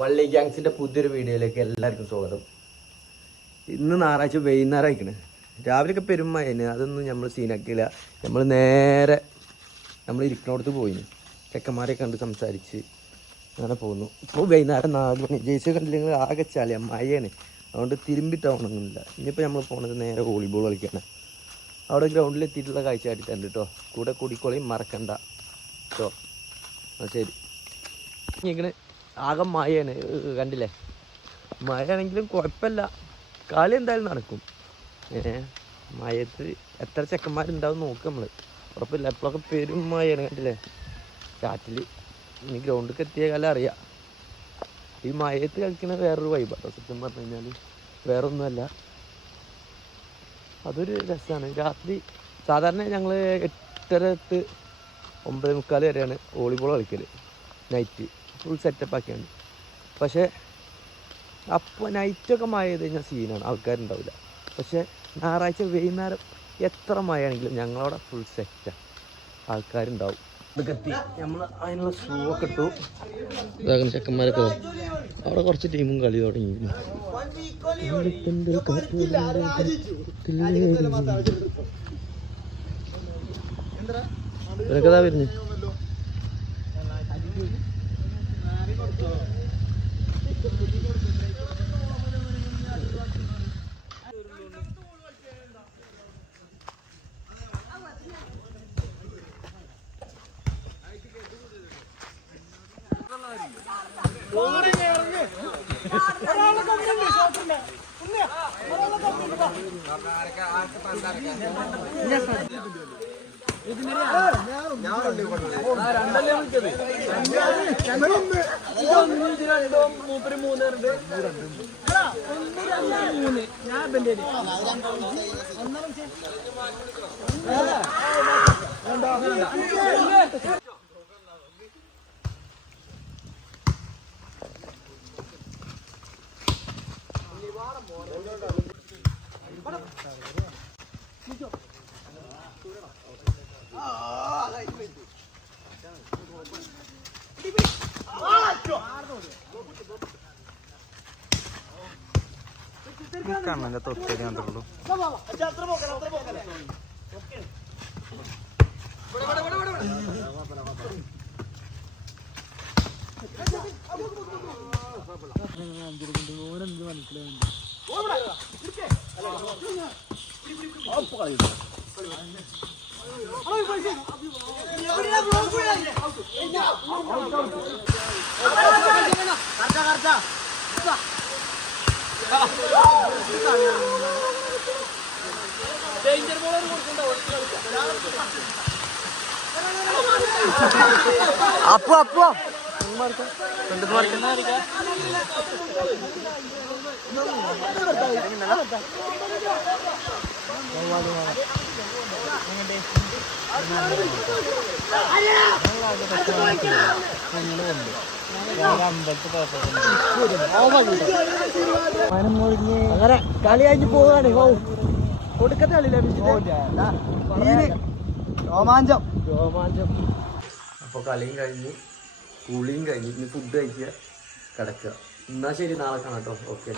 വള്ളി ഗ്യാങ്സിൻ്റെ പുതിയൊരു വീഡിയോയിലേക്ക് എല്ലാവർക്കും സ്വാഗതം. ഇന്ന് ഞായറാഴ്ച വൈകുന്നേരം ആയിക്കണ്. രാവിലെയൊക്കെ പെരുമഴന്, അതൊന്നും നമ്മൾ സീനാക്കിയില്ല. നമ്മൾ നേരെ നമ്മൾ ഇരിക്കുന്നിടത്ത് പോയിന്, ചെക്കന്മാരെ കണ്ട് സംസാരിച്ച് അങ്ങനെ പോകുന്നു. ഇപ്പോൾ വൈകുന്നേരം 4 മണി. ജേഴ്സി കണ്ടില്ലെങ്കിൽ ആകെ ചളിയ മഴയാണ്, അതുകൊണ്ട് തിരുമ്പിട്ട് ഉണങ്ങുന്നില്ല. ഇനിയിപ്പോൾ നമ്മൾ പോകുന്നത് നേരെ വോളിബോൾ കളിക്കാണ്. അവിടെ ഗ്രൗണ്ടിൽ എത്തിയിട്ടുള്ള കാഴ്ച കാട്ടിട്ടുണ്ട് കേട്ടോ. കൂടെ കൂടിക്കോളയും മറക്കണ്ട കേട്ടോ. ശരി. ഇങ്ങനെ ആകെ മഴയാണ്, കണ്ടില്ലേ? മഴയാണെങ്കിലും കുഴപ്പമില്ല, കളി എന്തായാലും നടക്കും. മഴയത്ത് എത്ര ചെക്കന്മാരുണ്ടാവും നോക്കുക നമ്മൾ. ഉറപ്പില്ല, എപ്പോഴൊക്കെ പെരും മഴയാണ്, കണ്ടില്ലേ? ചാറ്റിൽ ഇനി ഗ്രൗണ്ടിലേക്ക് എത്തിയ കാലം അറിയാം. ഈ മഴയത്ത് കളിക്കുന്ന വേറൊരു വൈബാട്ടോ. സത്യം പറഞ്ഞു കഴിഞ്ഞാൽ വേറെ ഒന്നുമല്ല, അതൊരു രസമാണ്. രാത്രി സാധാരണ ഞങ്ങൾ 8:30 9:45 വരെയാണ് വോളിബോൾ കളിക്കൽ. നൈറ്റ് ഫുൾ സെറ്റപ്പ് ആക്കിയാണ്. പക്ഷേ അപ്പോൾ നൈറ്റൊക്കെ മഴ ചെയ്ത് കഴിഞ്ഞാൽ സീനാണ്, ആൾക്കാരുണ്ടാവില്ല. പക്ഷേ ഞായറാഴ്ച വൈകുന്നേരം എത്ര മഴയാണെങ്കിലും ഞങ്ങളവിടെ ഫുൾ സെറ്റാണ്, ആൾക്കാരുണ്ടാവും. ഇതൊക്കെ എത്തി, നമ്മൾ അതിനുള്ള ഷൂ ഒക്കെ ഇട്ടു. ഇതാകുന്ന ചെക്കന്മാരൊക്കെ അവിടെ കുറച്ച് ടീമും കളി തുടങ്ങി. ഇവരൊക്കെ ഇതാ വരുന്നു. കണ്ണൻ്റെ തൊട്ടടി മാത്രമേ ഉള്ളൂ. അപ്പോ അപ്പോ അങ്ങനെ കളി കഴിഞ്ഞ് പോവാണ്. കൊടുക്കത്തെ കളിയില്ല, രോമാഞ്ചം. അപ്പോൾ കളിയും കഴിഞ്ഞ് കുളിയും കഴിഞ്ഞ് ഇനി ഫുഡ് കഴിക്കുക, കിടക്കുക. എന്നാൽ ശരി, നാളെ കാണാം കേട്ടോ. ഓക്കെ.